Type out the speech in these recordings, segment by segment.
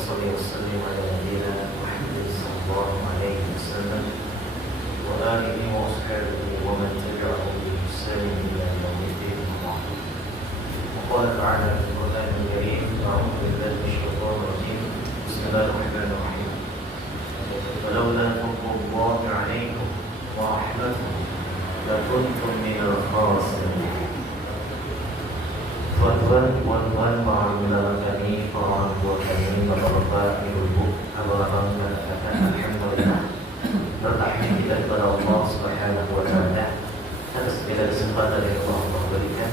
صل وسلم على نبينا محمد صلى الله عليه وسلم وآله وأصحابه ومن تبعهم بإحسان إلى يوم الدين. وقال تعالى في القرآن الكريم: أعوذ بالله من الشيطان الرجيم، بسم الله الرحمن الرحيم. ولولا فضل الله عليكم ورحمته لكنتم من الخاسرين. Tuan-tuan para ulama kami, para orang tua kami, bapak-bapak, ibu-ibu, abang-abang dan kakak, alhamdulillah bertahmid kita kepada Allah Subhanahu wa taala atas segala kesempatan yang Allah berikan.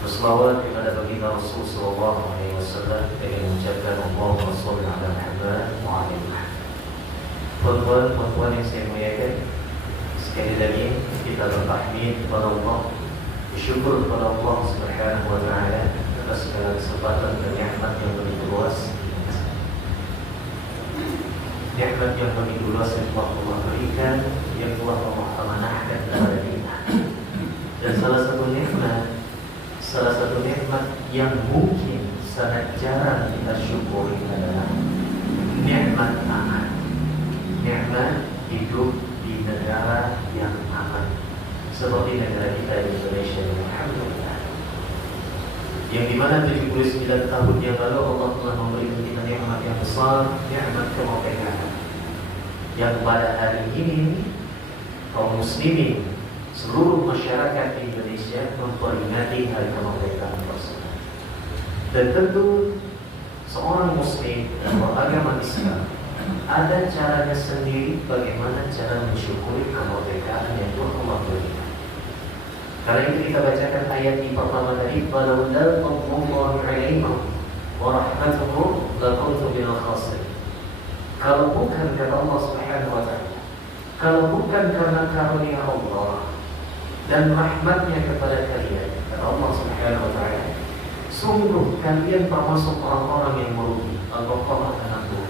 Berselawat kepada baginda Rasul sallallahu alaihi wasallam dengan mengucapkan Allahumma shalli ala Muhammad wa ala Muhammad. Tuan-tuan, puan-puan yang saya muliakan, sekali lagi kita bertahmid kepada Allah, bersyukur kepada Allah Subhanahu wa taala atas segala kesempatan dan nikmat yang begitu luas. Nikmat yang begitu luas yang telah Allah berikan, yang telah Allah amanahkan kepada kita. Dan salah satu nikmat yang mungkin sangat jarang kita syukuri adalah nikmat aman. Nikmat hidup di negara yang aman, seperti negara kita di Indonesia, alhamdulillah. Yang dimana 79 tahun yang lalu Allah telah memberikan kita nikmat yang besar, nikmat kemerdekaan. Yang pada hari ini kaum muslimin, seluruh masyarakat di Indonesia memperingati hari kemerdekaan tersebut. Dan tentu seorang muslim yang beragama Islam ada caranya sendiri bagaimana cara mensyukuri kemerdekaan yang Tuhan Allah berikan. Karena itu kita bacakan ayat di pertama tadi, "Walaula fadlullahi 'alaikum wa rahmatuhu lakuntum minal khasirin." Kalau bukan kata Allah Subhanahu wa taala, kalau bukan karena karunia Allah dan rahmatnya kepada kalian, kata Allah Subhanahu wa taala, sungguh kalian termasuk orang-orang yang merugi. Al-Baqarah 60.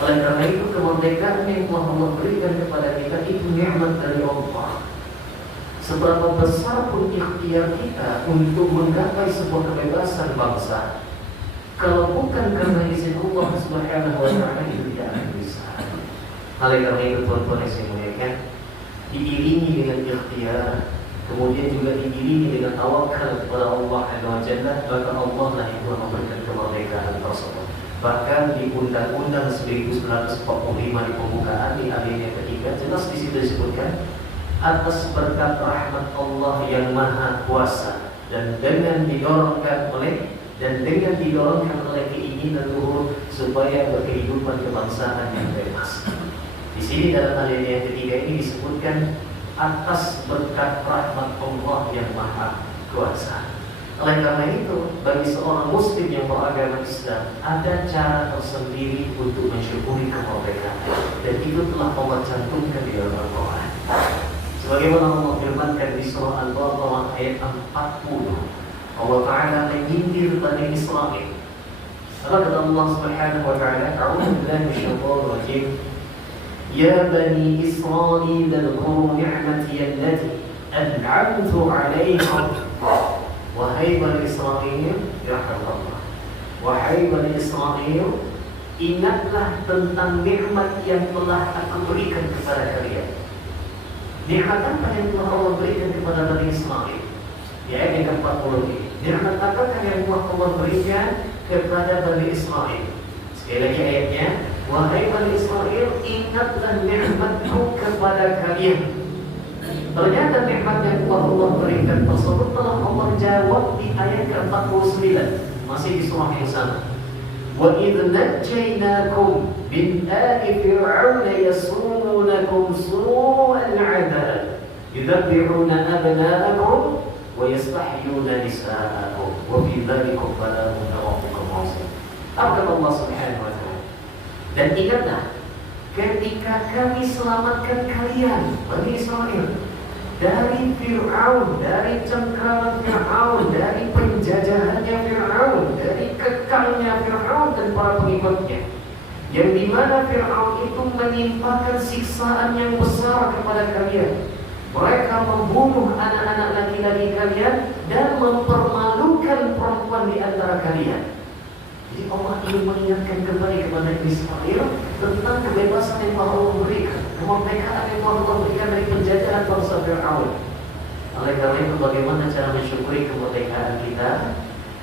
Oleh karena itu kemerdekaan yang telah Allah berikan kepada kita itu nikmat dari Allah. Seberapa besar pun ikhtiar kita untuk menggapai sebuah kebebasan bangsa, kalau bukan karena izin Allah Subhanahu wa taala itu tidak akan bisa. Oleh karena itu tuan-tuan yang saya muliakan, diiringi dengan ikhtiar, kemudian juga diiringi dengan tawakal kepada Allah Azza wa Jalla, maka Allah lah yang telah memberikan kemerdekaan tersebut. Bahkan di Undang-Undang 1945 di pembukaan di alinea ketiga jelas di situ disebutkan, atas berkat rahmat Allah yang Maha Kuasa dan dengan didorongkan oleh keinginan luhur supaya berkehidupan kebangsaan yang bebas. Di sini dalam alinea ketiga ini disebutkan atas berkat rahmat Allah yang Maha Kuasa. Oleh karena itu, bagi seorang muslim yang beragama Islam ada cara tersendiri untuk mensyukuri kemerdekaan, dan itu telah Allah cantumkan di dalam Al-Quran. Sebagaimana Allah firmankan di surah Al-Baqarah ayat 40, Allah Ta'ala menyindir Bani Israel. Apa kata Allah Subhanahu wa Ta'ala? A'udzu billahi minasyaitonir rajim. Ya Bani Israel, dzkuru ni'mati allati an'amtu 'alaikum. Wahai Bani Israel, ya Allah. Wahai Bani Israel, ingatlah tentang nikmat yang telah Aku berikan kepada kalian. Nikmat apa yang telah Allah berikan kepada Bani Israel? Di ayat yang ke-40 ini. Nikmat apakah yang telah Allah berikan kepada Bani Israel? Sekali lagi ayatnya, wahai Bani Israel, ingatlah nikmatku kepada kalian. Ternyata nikmat yang telah Allah berikan tersebut telah Allah jawab di ayat ke-49, masih di surah yang sama. وَإِذْ نَجَّيْنَاكُمْ مِنْ آلِ فِرْعَوْنَ يَسُومُونَكُمْ سُوءَ الْعَذَابِ يُذَبِّحُونَ أَبْنَاءَكُمْ وَيَسْتَحْيُونَ نِسَاءَكُمْ وَفِي ذَلِكُمْ بَلَاءٌ مِنْ رَبِّكُمْ عَظِيمٌ. Apa kata Allah Subhanahu wa taala? Dan ingatlah ketika kami selamatkan kalian, Bani Israel, dari Fir'aun, dari cengkraman Fir'aun, dari penjajahannya Fir'aun, dari kekalnya Fir'aun dan para pengikutnya, yang dimana Fir'aun itu menimpakan siksaan yang besar kepada kalian. Mereka membunuh anak-anak laki-laki kalian dan mempermalukan perempuan di antara kalian. Jadi Allah ingin mengingatkan kembali kepada Israel tentang kebebasan yang telah Allah berikan, kemerdekaan yang telah Allah berikan dari penjajahan bangsa Fir'aun. Oleh karena itu, bagaimana cara mensyukuri kemerdekaan kita?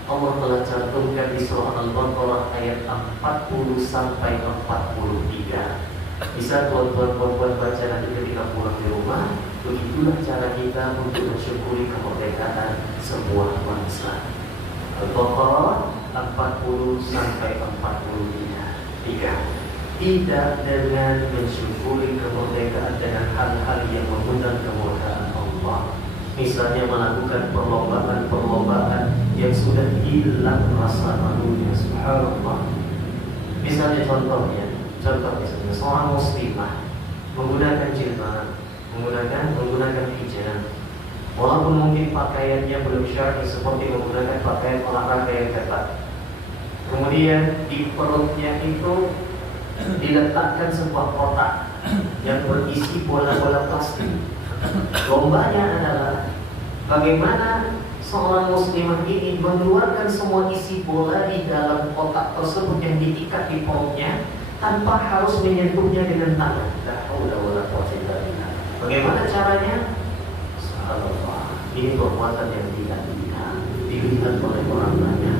Allah telah cantumkan di surah Al-Baqarah ayat 40 sampai 43. Bisa tuan-tuan baca nanti ketika pulang di rumah. Begitulah cara kita untuk mensyukuri kemerdekaan sebuah bangsa. Al-Baqarah 40 sampai 43. Tidak dengan mensyukuri kemerdekaan dengan hal-hal yang mengundang kemurkaan Allah. Misalnya melakukan perlombaan yang sudah hilang rasa malunya. Subhanallah. Misalnya contoh misalnya seorang muslimah menggunakan jilbab, menggunakan hijab, walaupun mungkin pakaiannya belum syar'i seperti menggunakan pakaian olahraga yang ketat. Kemudian di perutnya itu diletakkan sebuah kotak yang berisi bola-bola plastik. Lombanya adalah bagaimana seorang muslimah ini mengeluarkan semua isi bola di dalam kotak tersebut yang diikat di perutnya tanpa harus menyentuhnya dengan tangan. La haula wala quwwata illa billah. Bagaimana caranya? Subhanallah. Ini perbuatan yang tidak dilihat oleh orang banyak.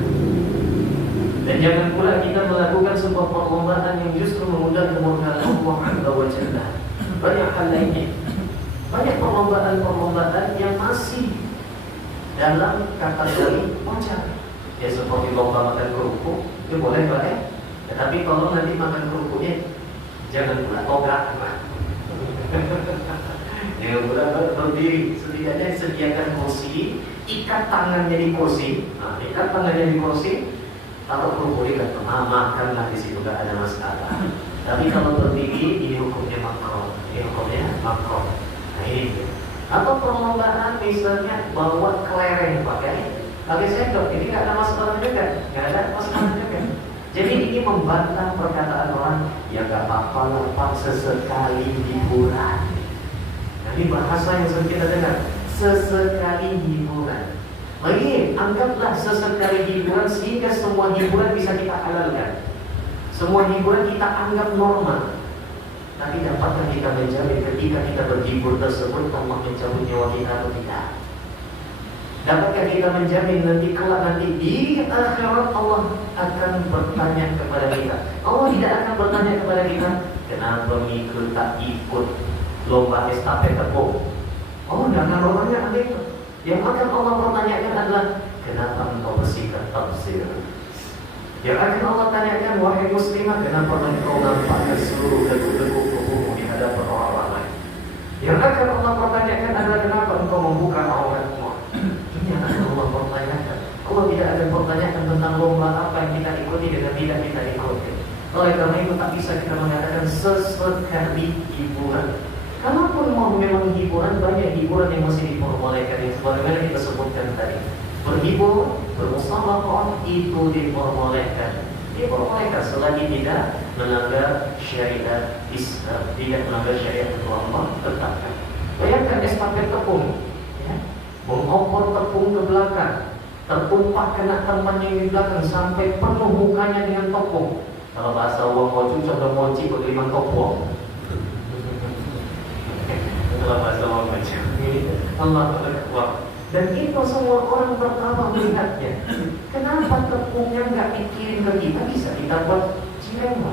Dan jangan pula kita melakukan sebuah perlombaan yang justru mengundang kemurkaan Allah Azza wa Jalla. Banyak hal lainnya. Banyak perlombaan yang masih dalam kategori wajar. Ya seperti lomba makan kerupuk, itu boleh Pak ya. Tetapi kalau nanti makan kerupuknya jangan pula togak. Jangan pula berdiri. Setidaknya sediakan kursi, ikat tangannya di kursi. Ikat tangannya di kursi. Kalau kerupuknya makanlah di situ, gak ada masalah. Tapi kalau berdiri, ini hukumnya makruh. Nah ini. Atau perlombaan misalnya bawa kelereng pakai sendok, ini gak ada masalah juga, Jadi ini membantah perkataan orang yang gak apa-apa lah Pak, sesekali hiburan. Nah ini bahasa yang sering kita dengar, sesekali hiburan. Lagi, anggaplah sesekali hiburan sehingga semua hiburan bisa kita halalkan. Semua hiburan kita anggap normal. Tapi dapatkah kita menjamin ketika kita berhibur tersebut Allah mencabut nyawa kita atau tidak? Dapatkah kita menjamin nanti di akhirat Allah akan bertanya kepada kita? Allah tidak akan bertanya kepada kita, kenapa mengikut tak ikut lomba estafet tepung? Allah tidak akan bertanya itu. Yang akan Allah pertanyakan adalah kenapa engkau bersikap tafsir? Yang akan Allah tanyakan, wahai muslimah, kenapa engkau nampakkan seluruh debu-debu tubuhmu di hadapan orang lain? Yang akan Allah pertanyakan adalah kenapa engkau membuka auratmu? Ini yang akan Allah pertanyakan. Allah tidak akan pertanyakan tentang lomba apa yang kita ikuti dan tidak kita ikuti. Oleh karena itu tak bisa kita mengatakan sesekali hiburan. Kalaupun mau memang hiburan, banyak hiburan yang masih diperbolehkan, yang sebagaimana kita sebutkan tadi. Berhibur, bermusyawarah itu diperbolehkan. Diperbolehkan selagi tidak melanggar syariat Islam, tidak melanggar syariat Allah tetapkan. Bayangkan estafet tepung, ya? Mengoper tepung ke belakang, tertumpah kena teman yang di belakang sampai penuh mukanya dengan tepung. Kalau bahasa uang mocu, contoh moci beriman tepung. Kalau bahasa uang mocu, Allah Akbar. Dan itu semua orang pertama melihatnya. Kenapa tepungnya nggak dikirim ke kita? Bisa kita buat cireng,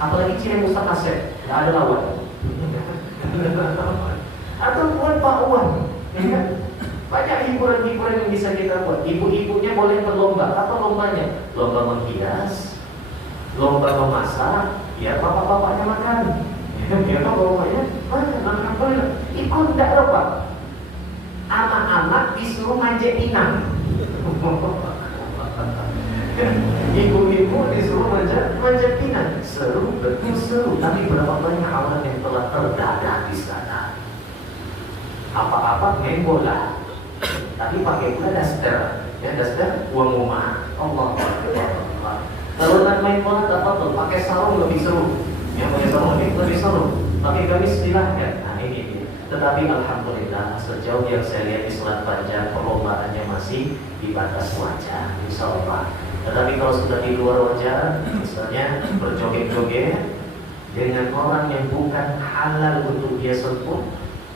apalagi cireng Ustaz Asep, nggak ada lawan. Atau buat bakwan, ya? Banyak hiburan-hiburan yang bisa kita buat. Ibu-ibunya boleh berlomba. Apa lombanya? Lomba menghias, lomba memasak. Ya bapak-bapaknya makan. Ya bapak-bapaknya makan. Ikut tidak lupa. Anak-anak disuruh manjat pinang. Ibu-ibu disuruh manjat pinang. Seru, betul seru. Tapi berapa banyak orang yang telah terdadak di sana. Apa-apa main bola. Tapi pakai bola daster. Ya daster uang rumah. Allah. Kalau nak main bola tak apa, pakai sarung lebih seru. Yang pakai sarung lebih seru. Pakai gamis silahkan. Nah ini dia. Tetapi alhamdulillah sejauh yang saya lihat di Selat Panjang perlombaannya masih di batas wajar, insyaallah. Tetapi kalau sudah di luar wajar, misalnya berjoget-joget dengan orang yang bukan halal untuk dia sentuh,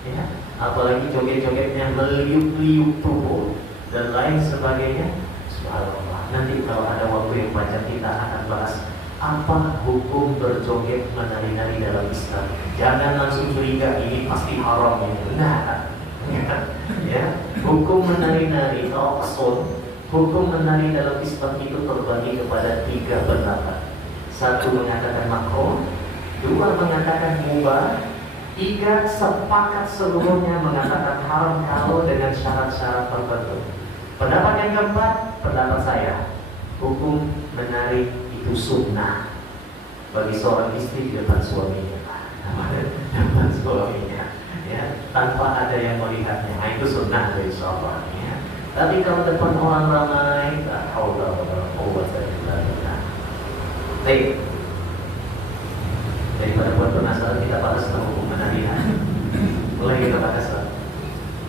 ya, apalagi joget-jogetnya meliuk-liuk tubuh dan lain sebagainya, subhanallah. Nanti kalau ada waktu yang banyak kita akan bahas apa hukum berjoget menari-nari dalam Islam. Jangan langsung curiga ini pasti haram ini. Nah, ya, hukum menari-nari atau ason, hukum menari dalam Islam itu terbagi kepada 3 pendapat. 1 mengatakan makruh, 2 mengatakan mubah, 3 sepakat seluruhnya mengatakan haram kalau dengan syarat-syarat tertentu. Pendapat yang keempat, pendapat saya, hukum menari itu sunnah bagi seorang istri di depan suaminya, depan suaminya, ya, tanpa ada yang melihatnya. Nah, itu sunnah dari seorang, ya. Tapi kalau depan orang ramai, tak haula wala quwwata illa billah. Baik. Daripada buat penasaran, kita bahas tentang hukum menari. Mulai kita bahas.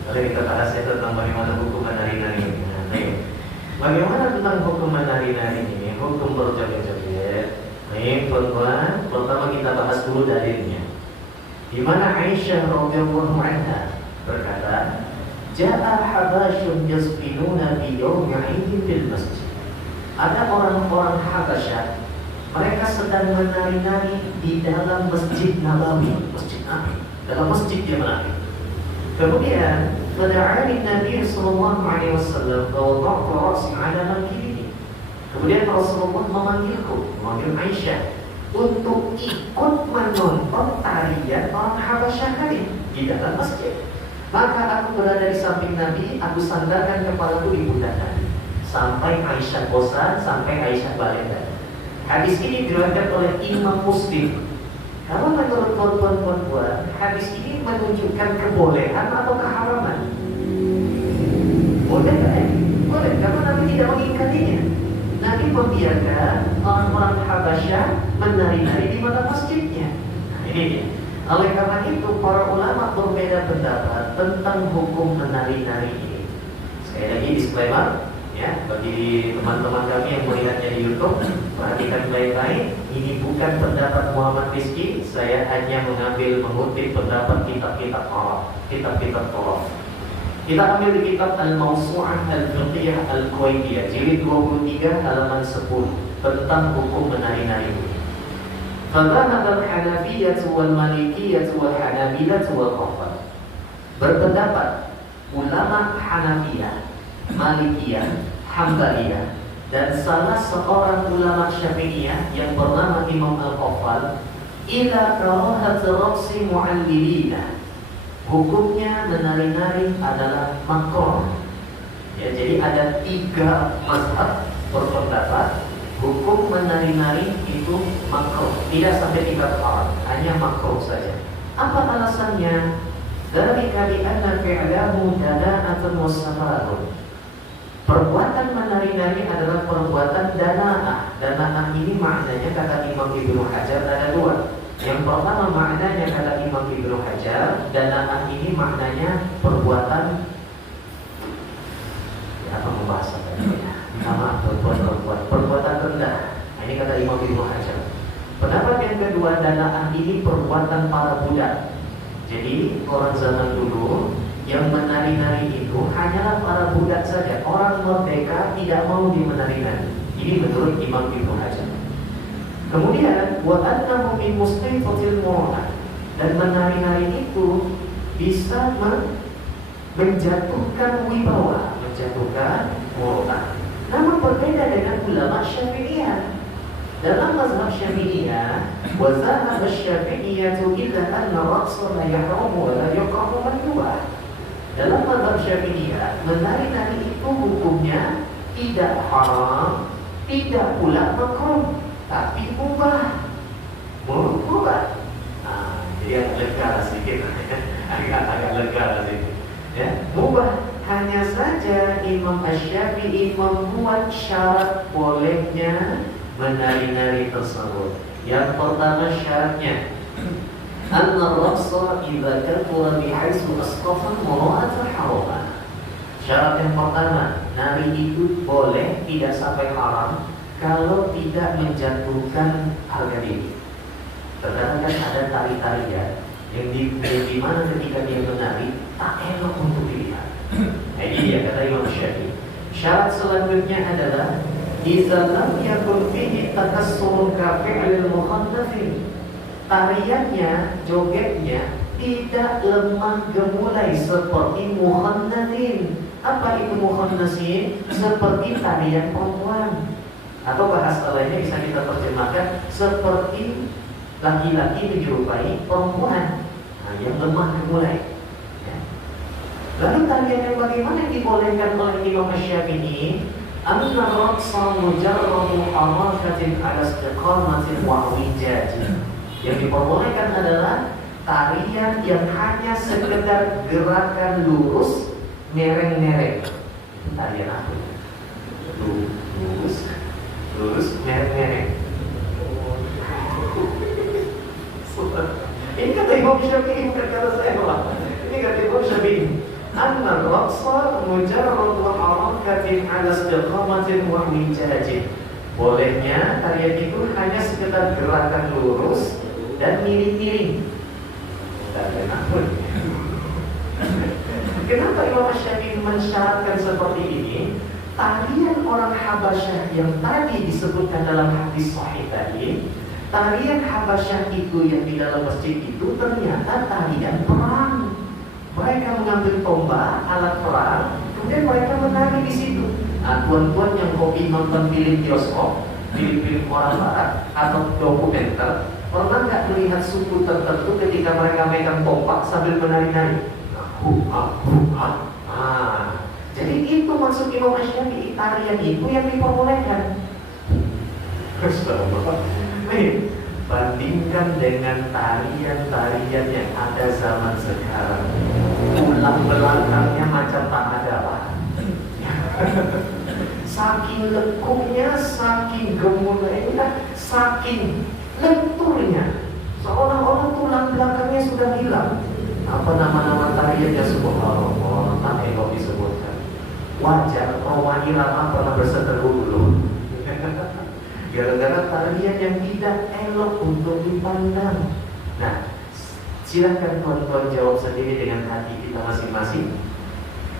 Mulai kita bahas tentang bagaimana hukum menari-nari. Nah, bagaimana tentang hukum menari-nari ini? Hukum berjoget-joget. Nih, tuan-tuan, pertama kita bahas dulu dalilnya. Di mana Aisyah radhiyallahu anha berkata, "Ja'a habasyun yasbinuna bi yawmi 'idin fil masjid." Ada orang-orang Habasyah, mereka sedang menari-nari di dalam Masjid Nabawi, Masjid Nabi, dalam masjid dia menari. Kemudian, fada'ani Nabi sallallahu alaihi wasallam wa wada'tu ra'si 'ala mankibihi. Kemudian Rasulullah memanggil Aisyah untuk ikut menonton tarian orang Habasyah tadi di dalam masjid. Maka aku berada di samping Nabi, aku sandarkan kepalaku di pundak Nabi sampai Aisyah bosan, sampai Aisyah balik. Hadis ini diriwayatkan oleh Imam Muslim. Kalau menurut tuan-tuan, hadis ini menunjukkan kebolehan atau keharaman? Boleh kan? Boleh, karena Nabi tidak mengingkarinya. Nabi membiarkan orang-orang Habasyah menari-nari di mana masjidnya. Nah, ini dia. Oleh karena itu, para ulama berbeda pendapat tentang hukum menari-nari ini. Sekali lagi disclaimer, ya, bagi teman-teman kami yang melihatnya di YouTube, perhatikan baik-baik. Ini bukan pendapat Muhammad Rizki. Saya hanya mengutip pendapat kitab-kitab Arab, kitab-kitab Arab. Kita ambil di kitab Al-Mawsu'ah Al-Fiqhiyah Al-Kuwaitiyah, jilid 23 halaman 10 tentang hukum menari-nari. Fadhahab al-Hanafiyyah wal-Malikiyyah wal-Hanabilah wal-Qaffar. Berpendapat ulama Hanafiyah, Malikiyah, Hambaliyah, dan salah seorang ulama Syafi'iyah yang bernama Imam Al-Qaffal, ila karahat raqsi mu'allilina. Hukumnya menari-nari adalah makruh. Ya, jadi ada 3 mazhab berpendapat hukum menari-nari itu makruh, tidak sampai tingkat haram, hanya makruh saja. Apa alasannya? Dzalika bi anna fi'lahu dana'atun wasafarun. Perbuatan menari-nari adalah perbuatan dana'ah. Dana'ah ini maknanya kata Imam Ibnu Hajar ada 2. Yang pertama maknanya kata Imam Ibnu Hajar, dana'ah ini maknanya perbuatan, ya, apa membahas tadi? Perbuatan rendah. Nah, ini kata Imam Ibnu Hajar. Pendapat yang kedua, dana'ah ini perbuatan para budak. Jadi orang zaman dulu yang menari-nari itu hanyalah para budak saja. Orang merdeka tidak mau dimenari-nari. Ini menurut Imam Ibnu Hajar. Kemudian wa annahu min mustafatil mu'ah, dan menari-nari itu bisa menjatuhkan wibawa, menjatuhkan muruah. Namun berbeda dengan ulama Syafi'iyah. Dalam mazhab Syafi'iyah, wa zahab asy-Syafi'iyyah illa anna raqsa la yahramu wa la yukrahu makruh. Dalam mazhab Syafi'iyah, menari-nari itu hukumnya tidak haram, tidak pula makruh, tapi mubah. Mubah. Nah, jadi agak lega sedikit, agak lega sedikit. Ya, mubah. Hanya saja Imam Asy-Syafi'i membuat syarat bolehnya menari-nari tersebut. Yang pertama syaratnya, anna raqsa idza kathura bihaitsu asqafa mura'at al-harama. Syarat yang pertama, nari itu boleh, tidak sampai haram kalau tidak menjatuhkan harga diri. Terkadang kan ada tari-tarian yang di mana ketika dia menari tak elok untuk dilihat. Nah, ini dia kata Imam Syafi'i. Syarat selanjutnya adalah idza lam yakun fihi takassurun kafi'il mukhannathin. Tariannya, jogetnya tidak lemah gemulai seperti mukhannathin. Apa itu mukhannathin? Seperti tarian perempuan. Atau bahasa lainnya bisa kita terjemahkan seperti laki-laki menyerupai perempuan, yang lemah gemulai. Ya. Lalu tarian yang bagaimana yang dibolehkan oleh Imam Syafi'i? Anna raqsa mujarradu harakatin ala istiqamatin wa wijajin. Yang diperbolehkan adalah tarian yang hanya sekedar gerakan lurus, mereng-mereng. Itu tarian apa? Lurus, mereng-mereng. Ini kata Imam Syafi'i, bukan kata saya malah. Ini kata Imam Syafi'i. Anna raqsa mujarradu harakatin ala istiqamatin wa wijajin. Bolehnya tarian itu hanya sekedar gerakan lurus dan miring-miring. Tarian apa? Kenapa Imam Syafi'i mensyaratkan seperti ini? Tarian orang Habasyah yang tadi disebutkan dalam hadis sahih tadi, tarian Habasyah itu yang di dalam masjid itu ternyata tarian perang. Mereka mengambil tombak, alat perang, kemudian mereka menari di situ. Nah, tuan-tuan yang hobi nonton film bioskop, film orang barat atau dokumenter, pernah nggak melihat suku tertentu ketika mereka megang tombak sambil menari-nari? Jadi itu maksud Imam Syafi'i, tarian itu yang diperbolehkan. Nih, bandingkan dengan tarian-tarian yang ada zaman sekarang, tulang belakangnya macam tak ada lah. Saking lekuknya, saking gemulainya, saking lenturnya, seolah-olah tulang belakangnya sudah hilang. Apa nama-nama tariannya? Subhanallah, tak elok disebutkan. Wajar, Roma Irama pernah berseteru dulu. Gara-gara tarian yang tidak elok untuk dipandang. Nah, silahkan tuan-tuan jawab sendiri dengan hati kita masing-masing.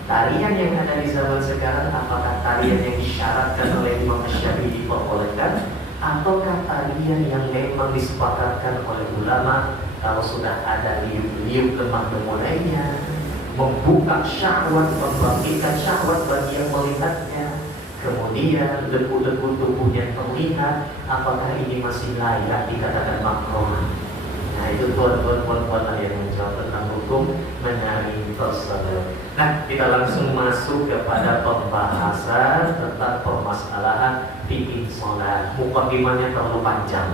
Tarian yang ada di zaman sekarang, apakah tarian yang disyaratkan oleh Imam Syafi'i diperbolehkan, ataukah tarian yang memang disepakatkan oleh ulama kalau sudah ada liuk-liuk lemah gemulainya, membuka syahwat, membangkitkan syahwat bagi yang melihatnya, kemudian debu-debu tubuhnya terlihat, apakah ini masih layak dikatakan makruh? Nah, itu tuan-tuan yang menjawab tentang hukum menari tersebut. Nah, kita langsung masuk kepada pembahasan tentang permasalahan fikih sholat. Mukadimahnya terlalu panjang,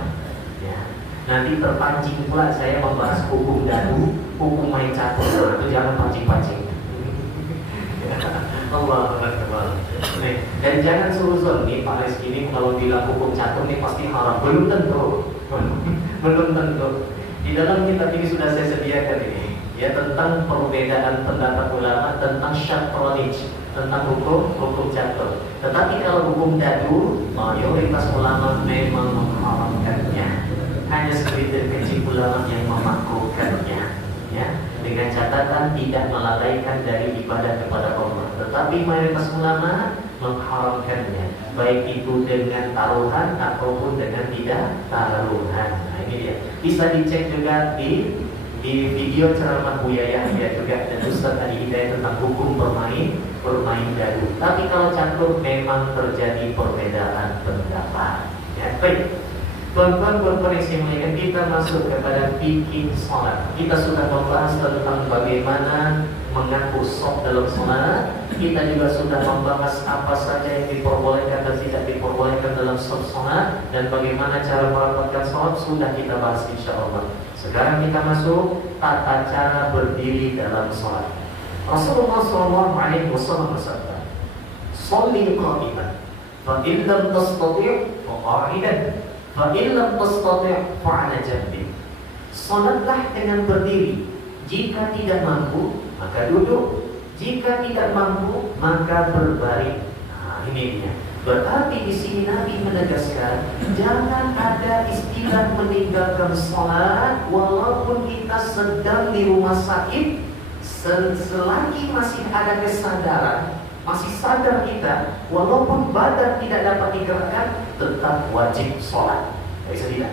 ya. Nanti terpancing pula saya membahas hukum dadu, hukum main catur. Nah, itu jangan pancing-pancing. Allah Akbar. Dan jangan suruh nih Pak Rizky ini kalau bilang hukum catur ini pasti haram. Belum tentu. Belum tentu. Di dalam kitab ini sudah saya sediakan ini, ya, tentang perbedaan pendapat ulama tentang syatronij, tentang hukum catur. Tetapi kalau hukum dadu, mayoritas ulama memang mengharamkannya. Hanya segelintir kecil ulama yang memakruhkannya, ya, dengan catatan tidak melalaikan dari ibadah kepada Allah. Tetapi mayoritas ulama mengharamkannya, baik itu dengan taruhan ataupun dengan tidak taruhan. Nah, ini dia. Bisa dicek juga di video ceramah Buya Yahya juga dan Ustaz Ali Hidayat tentang hukum bermain dadu. Tapi kalau catur memang terjadi perbedaan pendapat. Ya, baik. Tuan-tuan yang saya muliakan, kita masuk kepada fikih sholat. Kita sudah membahas tentang bagaimana mengatur sholat dalam sholat. Kita juga sudah membahas apa saja yang diperbolehkan dan tidak diperbolehkan dalam sholat, dan bagaimana cara merapatkan sholat sudah kita bahas insya Allah. Sekarang kita masuk tata cara berdiri dalam sholat. Rasulullah SAW bersabda, "Sholli qa'iman, fa in lam tastati' fa qa'idan, fa in lam tastati' fa 'ala janbi." Salatlah dengan berdiri. Jika tidak mampu, maka duduk. Jika tidak mampu, maka berbaring. Nah, ini dia. Berarti di sini Nabi menegaskan jangan ada istilah meninggalkan sholat walaupun kita sedang di rumah sakit. Selagi masih ada kesadaran, masih sadar kita, walaupun badan tidak dapat digerakkan, tetap wajib sholat. Bisa tidak?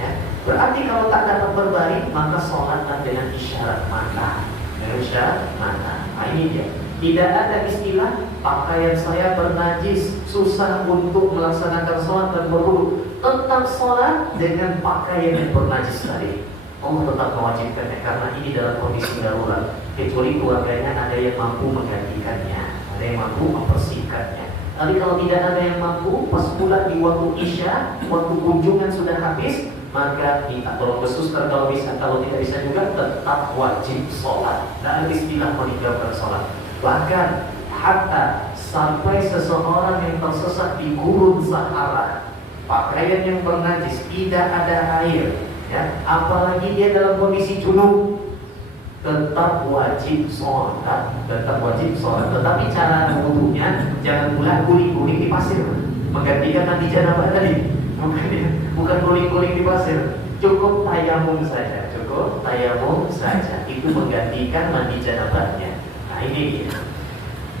Ya. Berarti kalau tak dapat berbaring, maka sholatlah dengan isyarat mata. Dengan isyarat mata. Nah, ini dia. Tidak ada istilah pakaian saya bernajis, susah untuk melaksanakan sholat dan berwudu. Tetap sholat dengan pakaian yang bernajis tadi. Allah tetap mewajibkannya karena ini dalam kondisi darurat. Kecuali keluarganya ada yang mampu menggantikannya, ada yang mampu membersihkannya. Tapi kalau tidak ada yang mampu, pas pula di waktu isya, waktu kunjungan sudah habis, maka kita tolong ke suster kalau bisa. Kalau tidak bisa juga tetap wajib sholat. Dan istilah meninggalkan sholat. Bahkan hatta sampai seseorang yang tersesat di gurun Sahara, pakaian yang bernajis, tidak ada air, ya, apalagi dia dalam kondisi junub, tetap wajib sholat, tetap wajib sholat. Tetapi cara wudhunya jangan pula guling-guling di pasir, menggantikan mandi janabah tadi. Bukan guling-guling di pasir, cukup tayamum saja, cukup tayamum saja. Itu menggantikan mandi janabahnya. Nah, ini dia.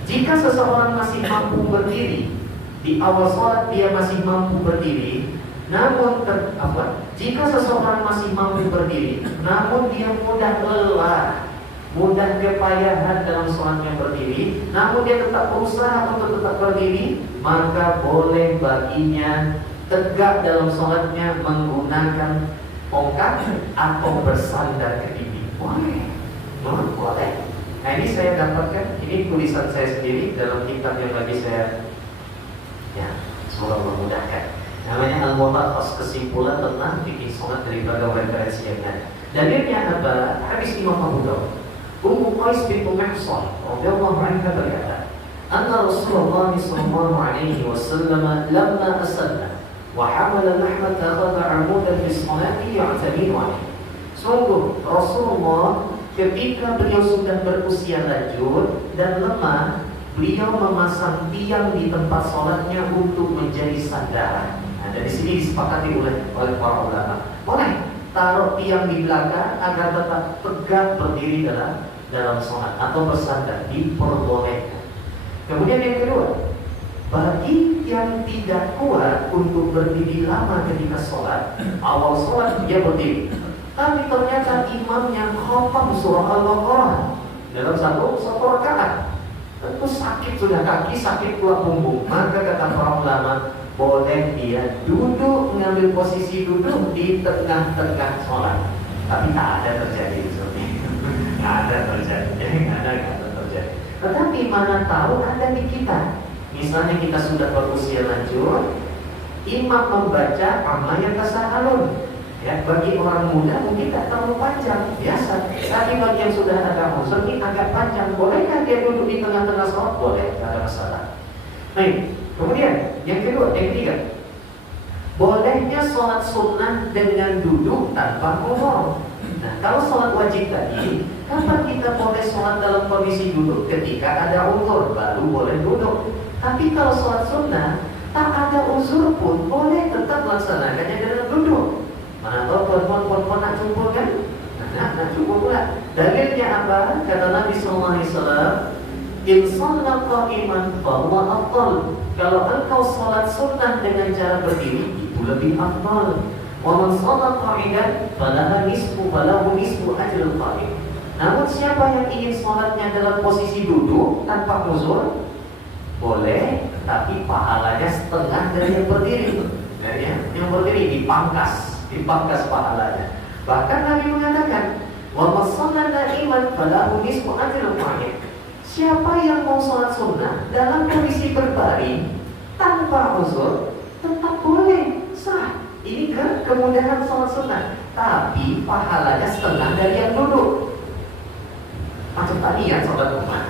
Jika seseorang masih mampu berdiri, di awal sholat dia masih mampu berdiri, namun jika seseorang masih mampu berdiri, namun dia mudah lelah, mudah kepayahan dalam sholatnya berdiri, namun dia tetap berusaha untuk tetap berdiri, maka boleh baginya tegak dalam sholatnya menggunakan tongkat atau bersandar ke dinding. Boleh. Nah, ini saya dapatkan, ini tulisan saya sendiri dalam kitab yang lagi saya, ya, semoga memudahkan. Namanya Al-Muwaffaq, kesimpulan tentang fikih sholat dari berbagai referensi yang ada. Dalilnya apa? Hadis Imam Abu Dawud. Ummu Qais bintu Mihsan radhiyallahu anha berkata, "Anna Rasulullah sallallahu alaihi wasallam lamma asanna wa hamala lahmat akhadha 'amudan fi sholati ya'tamidu alaihi." Sungguh Rasulullah ketika beliau sudah berusia lanjut dan lemah, beliau memasang tiang di tempat sholatnya untuk menjadi sandaran. Nah, dari sini disepakati oleh para ulama, boleh taruh tiang di belakang agar tetap tegak berdiri dalam sholat atau bersandar, diperbolehkan. Kemudian yang kedua, bagi yang tidak kuat untuk berdiri lama ketika sholat, awal sholat dia berdiri, tapi ternyata imamnya khafam surah Al-Baqarah dalam satu rakaat. Tentu sakit sudah kaki, sakit pula punggung. Maka kata para ulama, boleh dia duduk, mengambil posisi duduk di tengah-tengah sholat. Tapi tak ada terjadi seperti itu. Tak ada terjadi. Tetapi mana tahu ada di kita. Misalnya kita sudah berusia lanjut, imam membaca amma yatasaalun. Ya, bagi orang muda mungkin tak terlalu panjang, biasa. Tapi bagi yang sudah agak usul ini agak panjang. Bolehkah dia duduk di tengah-tengah sholat? Boleh, tak ada masalah. Baik, kemudian yang ketiga, bolehnya sholat sunnah dengan duduk tanpa uzur. Nah, kalau sholat wajib tadi, kapan kita boleh sholat dalam kondisi duduk? Ketika ada uzur, baru boleh duduk. Tapi kalau sholat sunnah, tak ada uzur pun boleh tetap melaksanakannya dengan duduk. Mana tahu perempuan nak cumpul kan? Nak cumpul pula. Dalilnya apa? Kata Nabi sallallahu alaihi wasallam, "In shalla qa'iman fa huwa afdal." Kalau engkau salat sunnah dengan cara berdiri, itu lebih afdal. Wa man shalla qa'idan falahu nisfu ajril qa'im. Namun siapa yang ingin salatnya dalam posisi duduk tanpa uzur, boleh, tapi pahalanya setengah dari yang berdiri. Yang berdiri dipangkas pahalanya. Bahkan Nabi mengatakan, "Wa masallan na'iman falahu nisfu ajril qa'im." Siapa yang mau sholat sunnah dalam kondisi berbaring tanpa uzur, tetap boleh, sah. Ini kan kemudahan sholat sunnah, tapi pahalanya setengah dari yang duduk. Macam tadi ya sholat umat.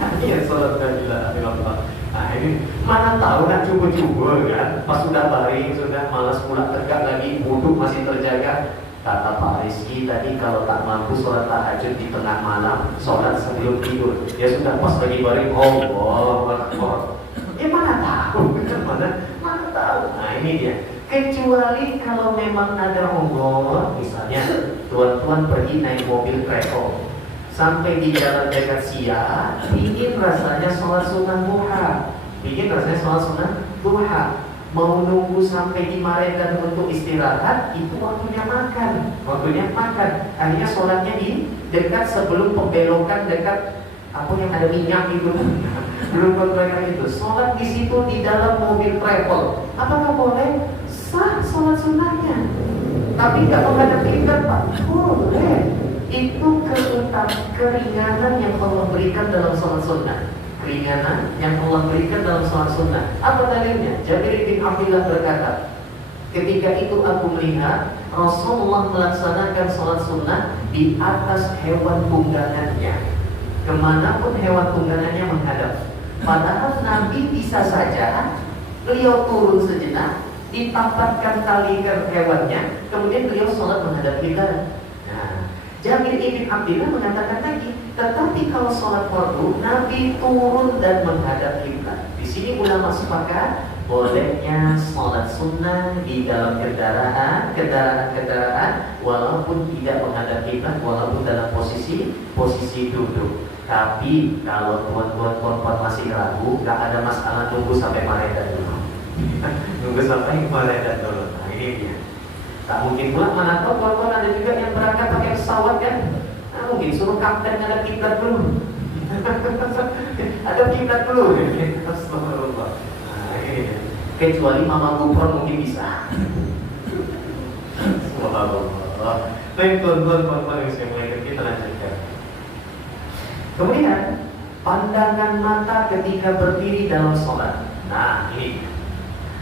Tadi ya sholat dari Allah. Nah, ini mana tahu nak cuba-cuba kan, pas sudah baring, sudah malas pula tegak lagi, wudhu masih terjaga, Kata Pak Rizky tadi kalau tak mampu sholat tahajud di tengah malam, sholat sebelum tidur. Ya sudah pas lagi baring, mana tahu, mana tahu. Nah ini dia. Kecuali kalau memang ada umur, misalnya tuan-tuan pergi naik mobil travel, sampai di jalan dekat Sia, ingin rasanya sholat sunnah duha, mau nunggu sampai di Maredan untuk istirahat, itu waktunya makan. Akhirnya sholatnya di dekat sebelum pembelokan dekat apa yang ada minyak itu, belum pembelokan itu. Sholat di situ di dalam mobil travel, apakah boleh? Sah sholat sunnahnya, tapi nggak menghadap kiblat, Pak. Boleh. Itu keringanan yang Allah berikan dalam sholat sunnah. Apa dalilnya? Jabir bin Abdullah berkata, ketika itu aku melihat Rasulullah melaksanakan sholat sunnah di atas hewan tunggangannya, kemanapun hewan tunggangannya menghadap. Padahal Nabi bisa saja beliau turun sejenak, ditampakkan tali ke hewannya, kemudian beliau sholat menghadap kiblat. Jabir bin Abdullah mengatakan lagi, tetapi kalau sholat fardu, Nabi turun dan menghadap kiblat. Di sini ulama sepakat bolehnya sholat sunnah di dalam kendaraan, walaupun tidak menghadap kiblat, walaupun dalam posisi duduk. Tapi kalau tuan-tuan masih ragu, nggak ada masalah, tunggu sampai Maredan dulu. Nah ini dia. Tak mungkin pula, mana tahu tuan-tuan ada juga yang berangkat pakai pesawat kan? Nah, mungkin suruh kapten ada kiblat dulu. Ada kiblat dulu. Astagfirullah. Nah, ini. Kecuali Mama Gufron mungkin bisa. Subhanallah. Baik tuan-tuan yang saya mulai kita lanjutkan. Kemudian pandangan mata ketika berdiri dalam sholat. Nah ini.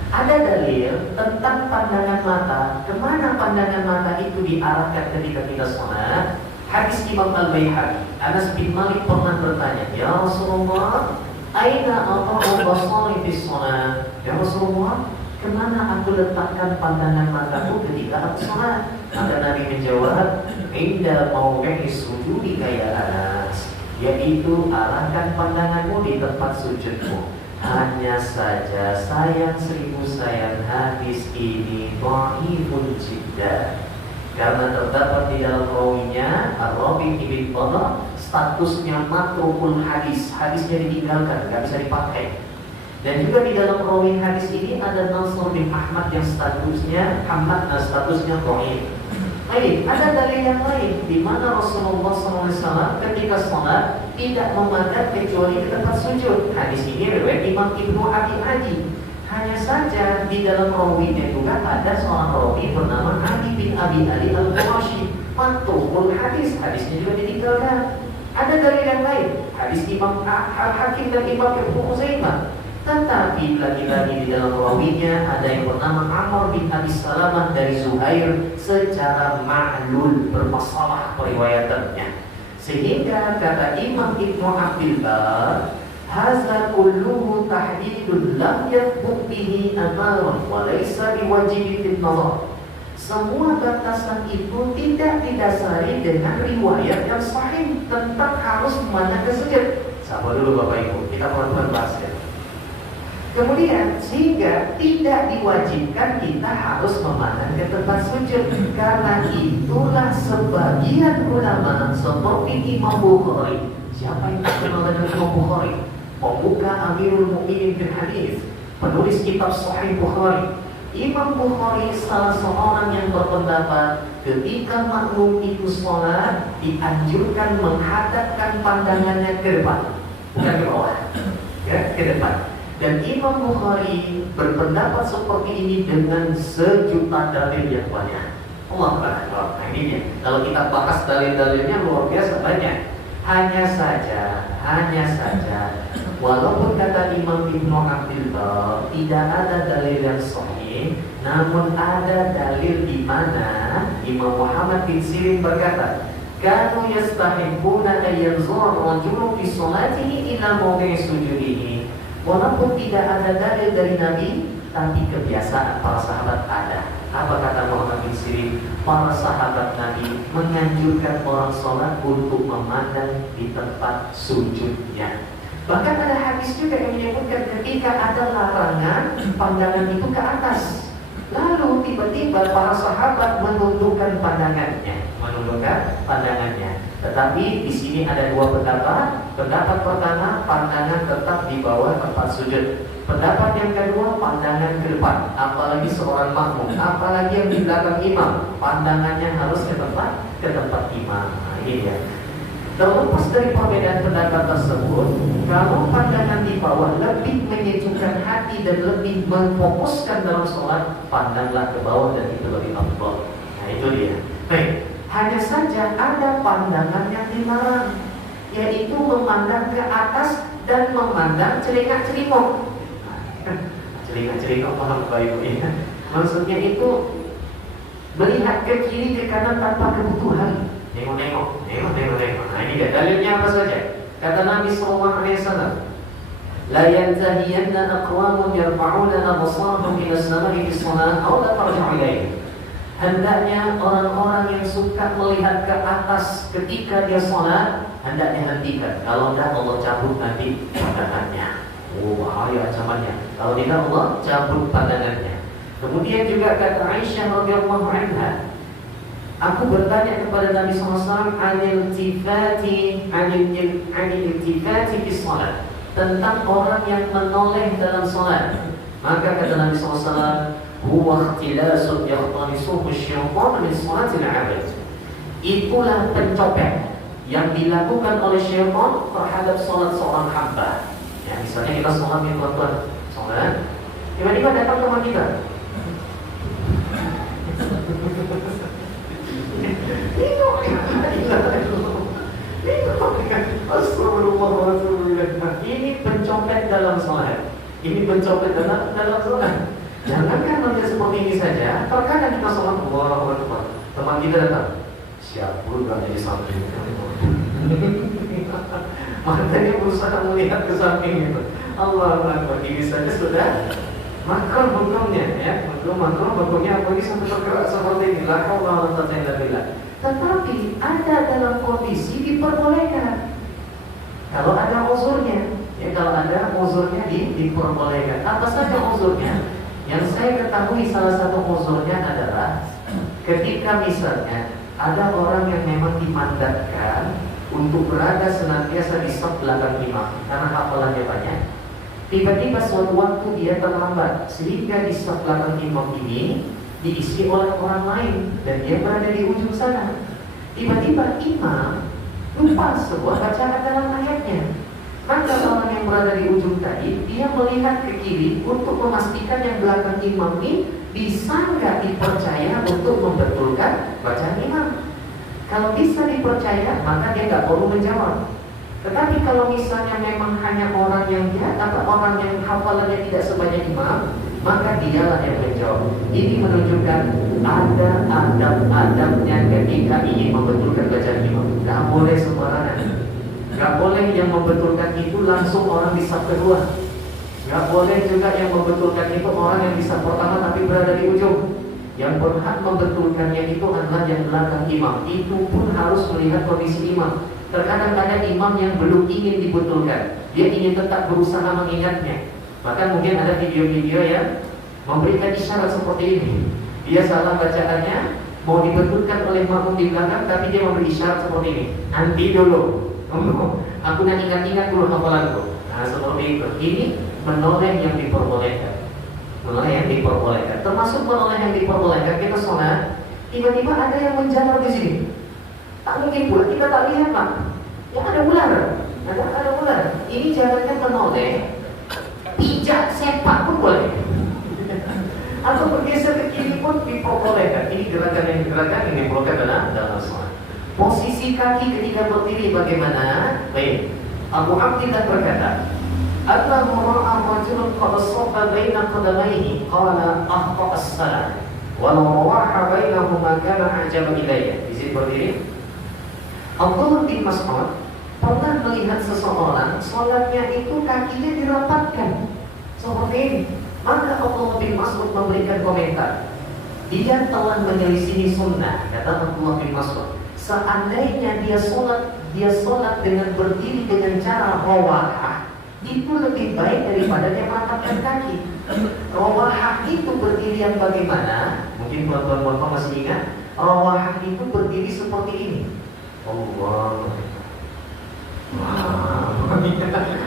Ada dalil tentang pandangan mata, kemana pandangan mata itu diarahkan ketika kita sholat. Hadis Imam Al-Baihaqi, Anas bin Malik pernah bertanya, ya Rasulullah, aina aqa'u basari fi sholat? Ya Rasulullah, kemana aku letakkan pandangan mataku ketika aku sholat? Maka Nabi menjawab, inda mauqi'i sujudi ya Anas, yaitu arahkan pandanganmu di tempat sujudmu. Hanya saja sayang seribu sayang, hadis ini dhaifun jiddan, karena terdapat di dalam rawinya Ar-Rabi' ibn Qadha statusnya matrukul hadis, hadisnya ditinggalkan, nggak bisa dipakai. Dan juga di dalam rawi hadis ini ada Nasr bin Ahmad yang statusnya dhaif. Baik, ada dalil yang lain di mana Rasulullah SAW ketika sholat tidak memadam kecuali di tempat sujud. Hadis ini riwayat Imam Ibnu Abi Adi. Hanya saja di dalam rawinya juga ada seorang rawi bernama Ali bin Abi Ali Al-Qurashi. Matrukul hadis, hadisnya juga ditinggalkan. Ada dalil yang lain, hadis Imam Al-Hakim dan Imam Ibnu Uzaimah. Tetapi lagi-lagi di dalam rawinya ada yang bernama Amr bin Abi Salamah dari Zuhair secara ma'lul, bermasalah periwayatannya. Sehingga kata Imam Ibnu Abdul Bar, hadza kulluhu tahdidun lam yathbut bihi amarun wa laysa biwajibin fil nazar. Semua batasan itu tidak didasari dengan riwayat yang sahih tentang harus memandang ke sujud. Sabar dulu Bapak Ibu, kita pelan-pelan bahas ya. Kemudian sehingga tidak diwajibkan kita harus memandang ke tempat sujud, karena itulah sebagian ulama seperti Imam Bukhari. Siapa yang tak kenal dengan Imam Bukhari? Pembuka Amirul Mukminin bin Hadis, penulis kitab Sahih Bukhari. Imam Bukhari salah seorang yang berpendapat ketika makmum itu sholat dianjurkan menghadapkan pandangannya ke depan, bukan ke bawah, ya, ke depan. Dan Imam Bukhari berpendapat seperti ini dengan sejuta dalil yang banyak. Allah Akbar. Nah ini dia. Kalau kita bahas dalil-dalilnya luar biasa banyak. Hanya saja, walaupun kata Imam Ibnu Abdul Bar tidak ada dalil yang sahih, namun ada dalil di mana Imam Muhammad bin Sirin berkata, kanu yastahibbuna an yanzura ar-rajulu fi sholatihi ila mawdi'i sujudihi. Walaupun tidak ada dalil dari Nabi, tapi kebiasaan para sahabat ada. Apa kata Muhammad bin Sirin? Para sahabat Nabi menganjurkan orang sholat untuk memandang di tempat sujudnya. Bahkan ada hadis juga yang menyebutkan ketika ada larangan, pandangan itu ke atas. Lalu tiba-tiba para sahabat menundukkan pandangannya. Tetapi di sini ada dua pendapat. Pendapat pertama, pandangan tetap di bawah tempat sujud. Pendapat yang kedua, pandangan ke depan. Apalagi seorang makmum, apalagi yang di belakang imam, pandangannya harus ke tempat imam. Nah, ini dia. Terlepas dari perbedaan pendapat tersebut, kalau pandangan di bawah lebih menyejukkan hati dan lebih memfokuskan dalam sholat, pandanglah ke bawah dan itu lebih afdal. Nah, itu dia. Baik. Hanya saja ada pandangan yang dilarang, yaitu memandang ke atas dan memandang celingak-celingok. Celingak-celingok paham Bapak Ibu ya? Maksudnya itu melihat ke kiri ke kanan tanpa kebutuhan. Nengok. Nah, ini dia dalilnya apa saja? Kata Nabi sallallahu alaihi wasallam, la yantahiyanna aqwamun yarfa'una absarahum ila as-sama'i fi shalah aw la tarji'u ilayhi. Hendaknya orang-orang yang suka melihat ke atas ketika dia sholat, hendaknya hentikan. Kalau tidak Allah cabut nanti pandangannya. Oh, bahaya ancamannya. Kalau tidak Allah cabut pandangannya. Kemudian juga kata Aisyah radhiyallahu anha, aku bertanya kepada Nabi SAW anil iltifati fi sholat, tentang orang yang menoleh dalam sholat. Maka kata Nabi SAW, huwa ikhtilasun yakhtalisuhu syaitan min sholatil 'abd. Itulah pencopet yang dilakukan oleh syaitan terhadap sholat seorang hamba. Ya, misalnya kita sholat nih tuan-tuan, sholat, tiba-tiba datang teman kita. Ini pencopet dalam sholat. Ini pencopet dalam sholat. Jangankan melihat seperti ini saja, terkadang kita sholat Allahu Akbar, teman kita datang, siap pun gak jadi samping. Matanya berusaha melihat ke samping itu. Allahu Akbar, ini saja sudah makro-makromnya ya, makro-makromnya apalagi sampai tergerak seperti ini. La haula wala quwwata illa billah. Tetapi ada dalam kondisi diperbolehkan. Kalau ada uzurnya, ya kalau ada uzurnya diperbolehkan. Apa saja uzurnya? Yang saya ketahui salah satu uzurnya adalah ketika misalnya ada orang yang memang dimandatkan untuk berada senantiasa di saf belakang imam karena hafalannya banyak. Tiba-tiba suatu waktu dia terlambat sehingga di saf belakang imam ini diisi oleh orang lain dan dia berada di ujung sana. Tiba-tiba imam lupa sebuah bacaan dalam ayatnya. Maka orang yang berada di ujung tadi, dia melihat ke kiri untuk memastikan yang belakang imam ini bisa nggak dipercaya untuk membetulkan bacaan imam. Kalau bisa dipercaya, maka dia nggak perlu menjawab. Tetapi kalau misalnya memang hanya orang yang orang yang hafalannya tidak sebanyak imam, maka dialah yang menjawab. Ini menunjukkan ada adab-adabnya ketika ingin membetulkan bacaan imam. Nggak boleh sembarangan. Gak boleh yang membetulkan itu langsung orang di saf kedua. Gak boleh juga yang membetulkan itu orang yang di saf pertama tapi berada di ujung. Yang berhak membetulkannya itu adalah yang belakang imam. Itu pun harus melihat kondisi imam. Terkadang ada imam yang belum ingin dibetulkan, dia ingin tetap berusaha mengingatnya. Maka mungkin ada video-video yang memberikan isyarat seperti ini. Dia salah bacaannya, mau dibetulkan oleh makmum di belakang, tapi dia memberi isyarat seperti ini. Nanti dulu. Aku nak ingat-ingat dulu hafalanku. Nah seperti itu. Ini menoleh yang diperbolehkan. Menoleh yang diperbolehkan. Termasuk menoleh yang diperbolehkan. Kita sholat, tiba-tiba ada yang menjalar di sini. Tak mungkin pula kita tak lihat Pak. Ya ada ular. Ada ular. Ini jalannya menoleh. Pijak sepak pun boleh. Atau bergeser ke kiri pun diperbolehkan. Ini gerakan yang diperbolehkan dalam sholat. Posisi kaki ketika berdiri bagaimana? Baik. Abu Abdillah berkata, "Allahu ra'a rajulun qad safa baina qadamayhi qala akhta as-salah wa law rawaha bainahuma kana ajaba ilayya." Di sini berdiri. Abdullah bin Mas'ud pernah melihat seseorang salatnya itu kakinya dirapatkan seperti ini. Maka Abdullah bin Mas'ud memberikan komentar, dia telah menyelisihi sunnah, kata Abdullah bin Mas'ud. Seandainya dia sholat dengan berdiri dengan cara rawahah, itu lebih baik daripada dia merangkapkan kaki. Rawahah itu berdiri yang bagaimana? Mungkin tuan-tuan masih ingat. Rawahah itu berdiri seperti ini. Allah.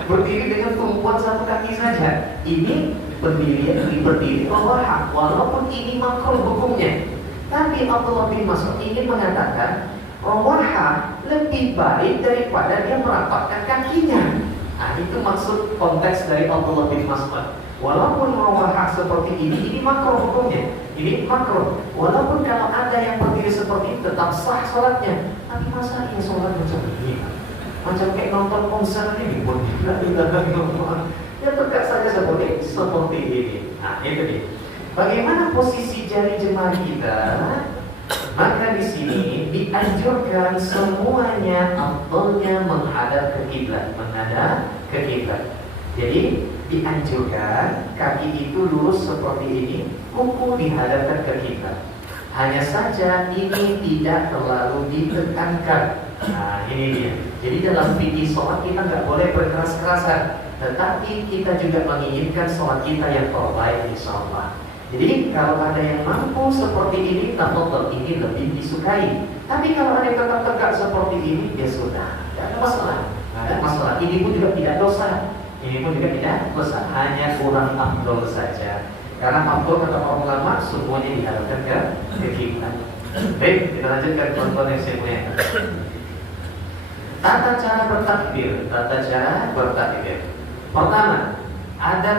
Berdiri dengan tumpuan satu kaki saja. Ini berdiri rawahah, walaupun ini makruh hukumnya. Tapi Abdullah bin Mas'ud ingin mengatakan rawahah lebih baik daripada dia merapatkan kakinya. Nah, itu maksud konteks dari Abdullah bin Mas'ud. Walaupun rawahah seperti ini makruh hukumnya. Ini makruh. Walaupun kalau ada yang berdiri seperti ini tetap sah sholatnya. Tapi masa ini sholat macam ini? Macam kayak nonton konser ini pun ya tegak saja seperti ini. Nah, itu dia. Bagaimana posisi jari jemari kita? Maka di sini dianjurkan semuanya afdalnya menghadap ke kiblat, Jadi dianjurkan kaki itu lurus seperti ini, kuku dihadapkan ke kiblat. Hanya saja ini tidak terlalu ditekankan. Nah, ini dia. Jadi dalam fikih sholat kita nggak boleh berkeras-kerasan, tetapi kita juga menginginkan sholat kita yang terbaik insyaallah. Jadi kalau ada yang mampu seperti ini, tafadhol, ini lebih disukai. Tapi kalau ada yang tetap tegak seperti ini, ya sudah, tidak ada masalah. Tidak ada masalah. Ini pun juga tidak dosa. Hanya kurang afdol saja. Karena afdol kata para ulama semuanya dihadapkan ke kiblat. Baik, kita lanjutkan contoh yang saya muliakan. Tata cara bertakbir. Pertama, ada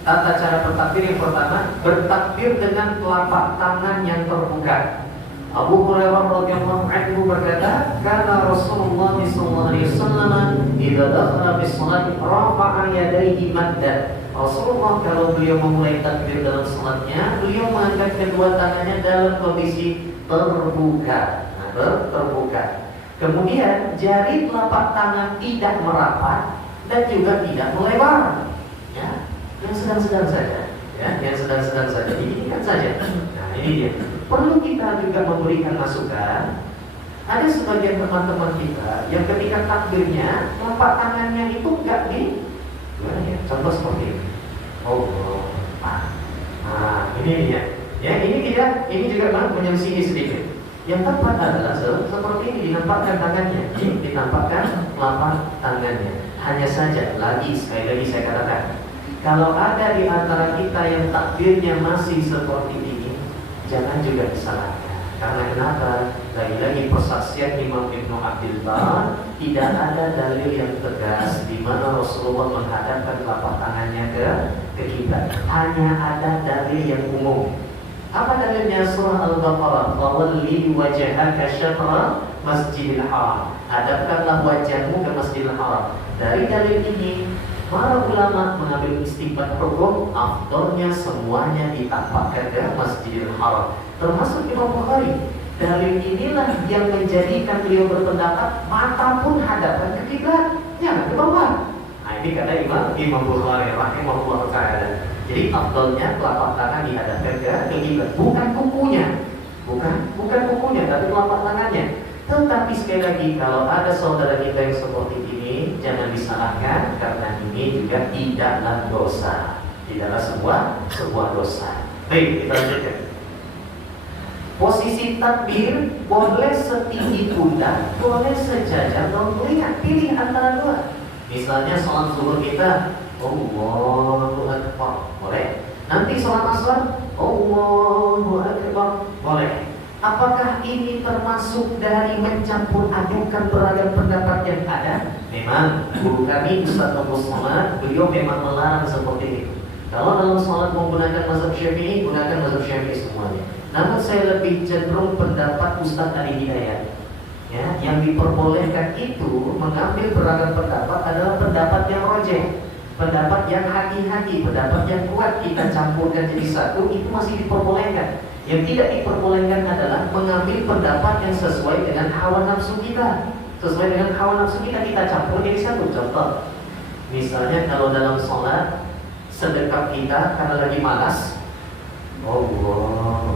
tata cara bertakbir yang pertama, bertakbir dengan telapak tangan yang terbuka. Abu Hurairah radhiyallahu anhu berkata, "Kana Rasulullah sallallahu alaihi wasallam idza dakhala fi shalat rafa'a yadayhi maddan." Rasulullah kalau beliau memulai takbir dalam salatnya, beliau mengangkat kedua tangannya dalam kondisi terbuka. Terbuka. Kemudian jari telapak tangan tidak merapat dan juga tidak melebar. Ya, yang sedang-sedang saja. Yang sedang-sedang saja. Diingat saja. Nah, ini dia. Perlu kita juga memberikan masukan. Ada sebagian teman-teman kita yang ketika takbirnya telapak tangannya itu enggak contoh seperti ini. Ini dia. Ya, ini juga menyelisihi sedikit. Yang tepat adalah seperti ini, dinampakkan tangannya, ditampakkan telapak tangannya. Hanya saja, sekali lagi saya katakan, kalau ada di antara kita yang takbirnya masih seperti ini, jangan juga disalahkan. Karena kenapa? Lagi-lagi persaksian Imam Ibnu Abdul Bar, tidak ada dalil yang tegas di mana Rasulullah menghadapkan telapak tangannya ke kiblat. Hanya ada dalil yang umum. Apa dalilnya? Surah Al-Baqarah, "Fawalli wajhaka syatra Masjidil Haram." Hadapkanlah wajahmu ke Masjidil Haram. Dari dalil ini, para ulama mengambil istinbat hukum afdalnya semuanya ditampakkan ke Masjidil Haram. Termasuk Imam Bukhari. Dalil inilah yang menjadikan beliau berpendapat mata pun hadapkan ke kiblat, jangan ke bawah. Nah, ini kata Imam Bukhari rahimahullah taala. Jadi afdalnya telapak tangan dihadapkan ke kiblat, bukan kukunya. Bukan kukunya, tapi telapak tangannya. Tetapi sekali lagi, kalau ada saudara kita yang seperti ini, jangan disalahkan karena ini juga tidaklah dosa. Tidaklah sebuah dosa. Baik, kita lanjutkan. Posisi takbir boleh setinggi pundak, boleh sejajar atau telinga. Pilih antara dua. Misalnya sholat zuhur kita, Allahu Akbar, boleh. Nanti sholat asar, Allahu Akbar, boleh. Apakah ini termasuk dari mencampur adukan beragam pendapat yang ada? Memang guru kami Ustaz Abu Somad, beliau memang melarang seperti ini. Kalau dalam sholat menggunakan mazhab Syafi'i, gunakan mazhab Syafi'i semuanya. Namun saya lebih cenderung pendapat Ustaz Ali Hidayat. Ya, yang diperbolehkan itu mengambil beragam pendapat adalah pendapat yang rojeh, pendapat yang hati-hati, pendapat yang kuat kita campurkan jadi satu, itu masih diperbolehkan. Yang tidak diperbolehkan adalah mengambil pendapat yang sesuai dengan hawa nafsu kita. Sesuai dengan hawa nafsu kita campur jadi satu. Contoh, misalnya kalau dalam sholat sedekap kita karena lagi malas, Allah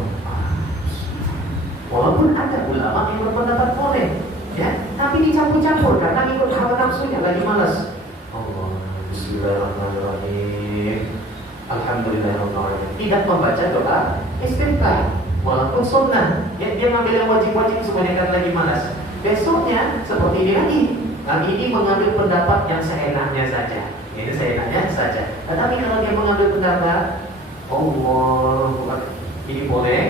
Walaupun ada ulama yang berpendapat boleh, ya, tapi dicampur-campur karena ikut hawa nafsunya, lagi malas. Allah, Bismillahirrahmanirrahim, Alhamdulillahirrahmanirrahim. Tidak membaca doa istighfar, walaupun sunnah, ya, dia ngambil yang wajib-wajib semuanya karena lagi malas. Besoknya seperti ini lagi. Ini mengambil pendapat yang seenaknya saja. Ini seenaknya saja. Tetapi kalau dia mengambil pendapat, Allah, ini boleh,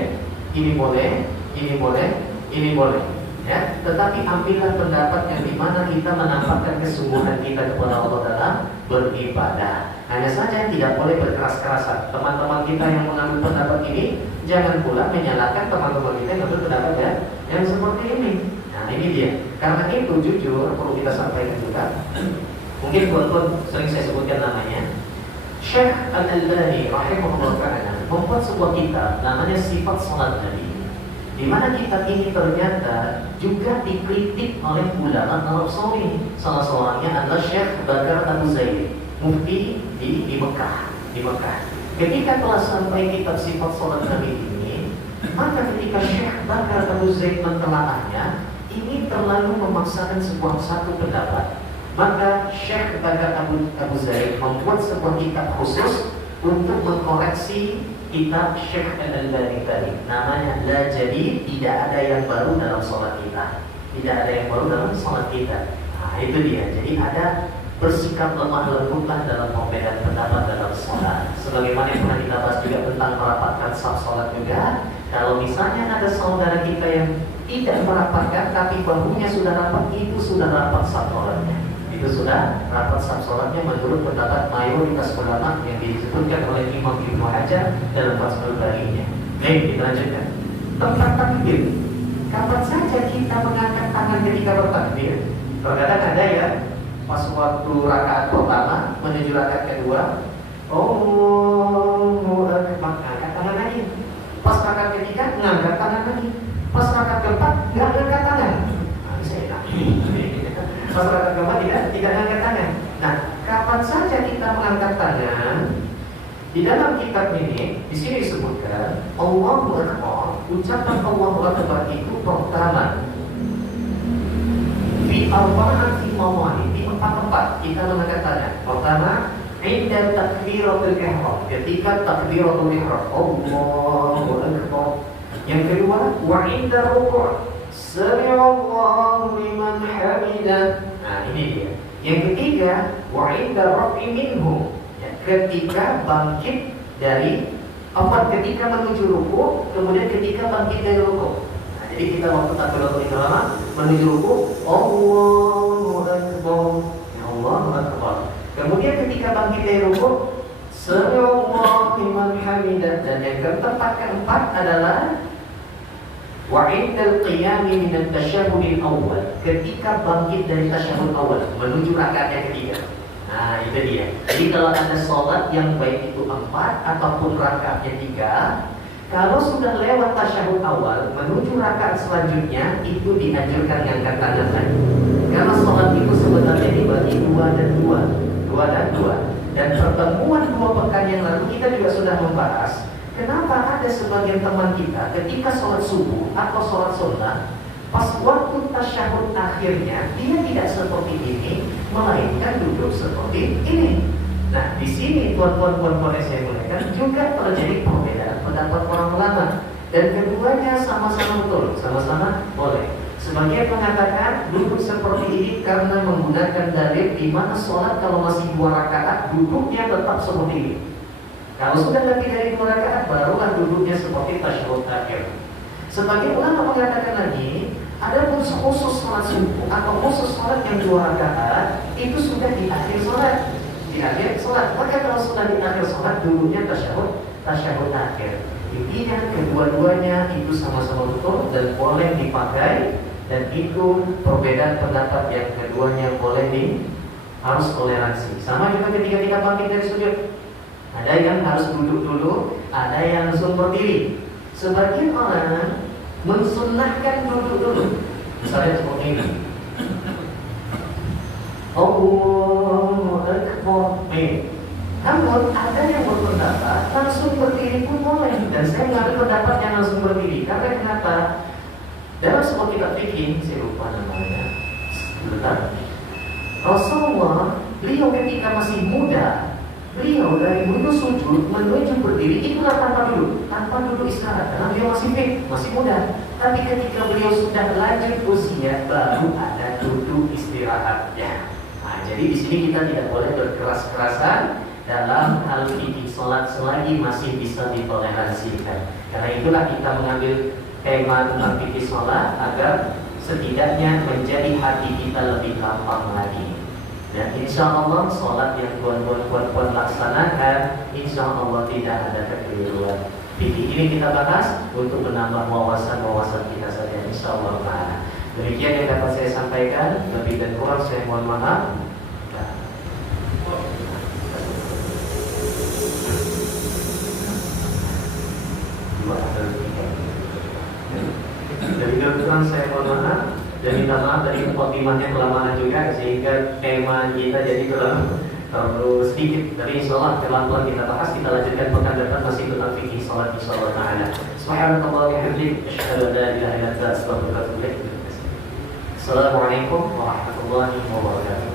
ini boleh, ini boleh, ini boleh, ya. Tetapi ambillah pendapat yang dimana kita menampakkan kesungguhan kita kepada Allah dalam beribadah. Hanya saja tidak boleh berkeras-kerasan. Teman-teman kita yang mengambil pendapat ini, jangan pula menyalahkan teman-teman kita yang mengambil pendapat yang seperti ini. Nah, ini dia. Karena itu jujur perlu kita sampaikan juga. Mungkin tuan-tuan sering saya sebutkan namanya. Syekh Al-Albani rahimahullah ta'ala membuat sebuah kitab namanya Sifat Salat Nabi, di mana kitab ini ternyata juga dikritik oleh ulama Arab Saudi. Salah seorangnya adalah Syekh Bakar Abu Zaid, mufti di Mekah. Ketika telah sampai kitab Sifat Salat Nabi ini, maka ketika Syekh Bakar Abu Zaid mentelaahnya, ini terlalu memaksakan sebuah satu pendapat. Maka Syekh Bakar Abu Zaid membuat sebuah kitab khusus untuk mengkoreksi kitab Syekh Al-Albani tadi. Namanya La Jadi, tidak ada yang baru dalam sholat kita. Tidak ada yang baru dalam sholat kita. Nah, itu dia. Jadi ada bersikap lemah lembutlah dalam perbedaan pendapat dalam sholat. Sebagaimana yang pernah kita bahas juga tentang merapatkan saf sholat juga. Kalau misalnya ada saudara kita yang tidak merapatkan tapi bahunya sudah rapat, itu sudah rapat saf sholatnya. Itu sudah rapat saf sholatnya menurut pendapat mayoritas ulama yang disebutkan oleh Imam Ibnu Hajar dalam Fathul Barinya. Baik, kita lanjutkan. Tempat takbir. Kapan saja kita mengangkat tangan ketika bertakbir? Terkadang ada ya, pas waktu rakaat pertama menuju rakaat kedua, Allahu Akbar, angkat tangan lagi. Pas rakaat ketiga, ngangkat tangan lagi. Pas rakaat keempat, nggak ngangkat tangan. Nah, bisa enak. Pas rakaat keempat tidak ngangkat tangan. Nah, kapan saja kita mengangkat tangan? Di dalam kitab ini, di sini disebutkan Allahu Akbar. Ucapan Allahu Akbar itu pertama di arba'ati mawadi, di 4 tempat kita mengangkat tangan. Pertama, inda takbiratul ihram, ketika takbiratul ihram, Allahu Akbar. Yang kedua, wa inda ruku', sami'allahu liman hamidah. Nah, ini dia. Yang ketiga, wa inda raf'i minhu, ketika bangkit dari ketika menuju ruku, kemudian ketika bangkit dari ruku. Nah, jadi kita waktu takbiratul ihram menuju ruku, Allahu Akbar, Allahu Akbar. Kemudian ketika bangkit dari ruku, sami'allahu liman hamidah. Dan yang keempat adalah wa indal qiyami min at-tasyahhudil awwal, ketika bangkit dari tasyahud awal menuju rakaat yang ketiga. Nah, itu dia. Jadi kalau ada sholat yang baik itu 4 ataupun rakaat yang 3, kalau sudah lewat tasyahud awal menuju rakaat selanjutnya, itu dianjurkan ngangkat tangan lagi. Karena sholat itu sebenarnya dibagi 2 dan 2. Dan pertemuan 2 pekan yang lalu kita juga sudah membahas kenapa ada sebagian teman kita ketika sholat subuh atau sholat sunnah, pas waktu tasyahud akhirnya dia tidak seperti ini, melainkan duduk seperti ini. Nah, di sini tuan-tuan yang saya muliakan juga terjadi perbedaan pendapat para ulama, dan keduanya sama-sama betul, sama-sama boleh. Sebagian mengatakan duduk seperti ini karena menggunakan dalil di mana sholat kalau masih 2 rakaat duduknya tetap seperti ini. Kalau sudah lebih dari 2 rakaat barulah duduknya seperti tasyahud akhir. Sebagian ulama mengatakan lagi, ada pun khusus sholat subuh atau khusus sholat yang 2 rakaat itu sudah di akhir sholat. Di akhir sholat. Maka kalau sudah di akhir sholat duduknya tasyahud akhir. Intinya kedua-duanya itu sama-sama betul dan boleh dipakai, dan itu perbedaan pendapat yang keduanya harus toleransi. Sama juga ketika kita bangkit dari sujud. Ada yang harus duduk dulu, ada yang langsung berdiri. Sebagian orang mensunnahkan duduk dulu. Misalnya seperti ini. Allahu Akbar. Namun ada yang berpendapat langsung berdiri pun boleh. Dan saya mengambil pendapat yang langsung berdiri. Karena kenapa? Dalam sebuah kitab fikih, saya lupa namanya, sebentar. Rasulullah, beliau ketika masih muda, beliau dari wudhu sujud menuju berdiri itulah tanpa duduk istirahat, karena beliau masih fit, masih muda. Tapi ketika beliau sudah lanjut usia, baru ada duduk istirahat. Ya. Nah, jadi di sini kita tidak boleh berkeras-kerasan dalam hal fikih sholat selagi masih bisa ditoleransikan. Karena itulah kita mengambil tema tentang fikih sholat agar setidaknya menjadi hati kita lebih lapang lagi. Dan insya Allah sholat yang tuan-tuan laksanakan, insya Allah tidak ada kekeliruan. Fikih ini kita bahas untuk menambah wawasan-wawasan kita saja, insya Allah ta'ala. Demikian yang dapat saya sampaikan. Lebih dan kurang saya mohon maaf. Dari kebetulan saya mohon maaf dan minta maaf dari khotimahnya kelamaan juga sehingga tema kita jadi terlalu sedikit. Tapi insya Allah pelan-pelan kita bahas, kita lanjutkan pekan depan masih tentang fikih sholat insya Allah ta'ala. Subhanallah wa bihamdihi asyhadu an la ilaha illa anta astaghfiruka wa atubu ilaik. Assalamualaikum warahmatullahi wabarakatuh.